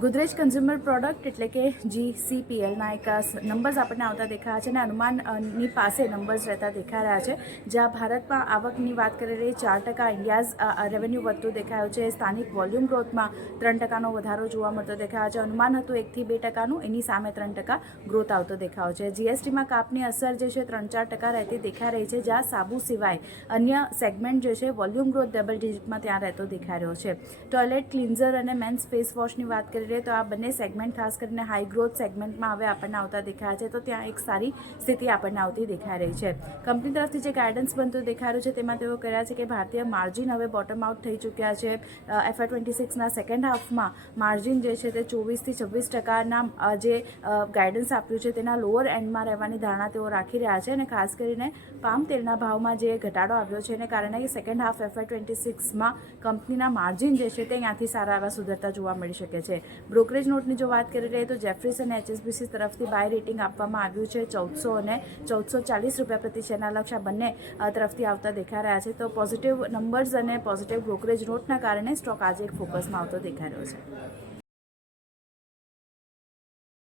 Godrej consumer product એટલે કે GCPLના એક નંબર્સ આપણને આવતા દેખાયા છે અને અનુમાનની પાસે નંબર્સ રહેતા દેખાઈ રહ્યા છે. જ્યાં ભારતમાં આવકની વાત કરી રહી 4%, ઇન્ડિયાઝ રેવન્યુ વધતું દેખાયું છે. સ્થાનિક વોલ્યુમ ગ્રોથમાં 3%નો વધારો જોવા મળતો દેખાયો છે. અનુમાન હતું 1 થી 2%નું, એની સામે 3% ગ્રોથ આવતો દેખાયો છે. GSTમાં કાપની અસર જે છે 3-4% રહેતી દેખાઈ રહી છે. જ્યાં સાબુ સિવાય અન્ય સેગમેન્ટ જે છે વોલ્યુમ ગ્રોથ ડબલ ડિજિટમાં ત્યાં રહેતો દેખાઈ રહ્યો છે. ટોયલેટ ક્લિન્ઝર અને મેન્સ ફેસ વોશની વાત કરીએ તો આ બંને સેગમેન્ટ ખાસ કરીને હાઈ ગ્રોથ સેગમેન્ટમાં હવે આપણને આવતા દેખાયા છે. તો ત્યાં એક સારી સ્થિતિ આપણને આવતી દેખાઈ રહી છે. કંપની તરફથી જે ગાઈડન્સ બનતું દેખાઈ રહ્યું છે તેમાં તેઓ કર્યા છે કે ભારતીય માર્જિન હવે બોટમ આઉટ થઈ ચૂક્યા છે. FY26ના સેકન્ડ હાફમાં માર્જિન જે છે તે 24 થી 26%ના જે ગાઈડન્સ આપ્યું છે તેના લોઅર એન્ડમાં રહેવાની ધારણા તેઓ રાખી રહ્યા છે. અને ખાસ કરીને પામ તેલના ભાવમાં જે ઘટાડો આવ્યો છે એને કારણે સેકન્ડ હાફ FY26માં કંપનીના માર્જિન જે છે તે અહીંયાથી સારા એવા સુધરતા જોવા મળી શકે છે. બ્રોકરેજ નોટની જો વાત કરી રહી તો જેફરીસ અને HSBC તરફથી બાય રેટિંગ આપવામાં આવ્યું છે. 1400 અને 1440 પ્રતિ શેરના લક્ષ આ બંને તરફથી આવતા દેખાઈ રહ્યા છે. તો પોઝિટિવ નંબર્સ અને પોઝિટિવ બ્રોકરેજ નોટના કારણે સ્ટોક આજે એક ફોકસમાં આવતો દેખાઈ રહ્યો છે.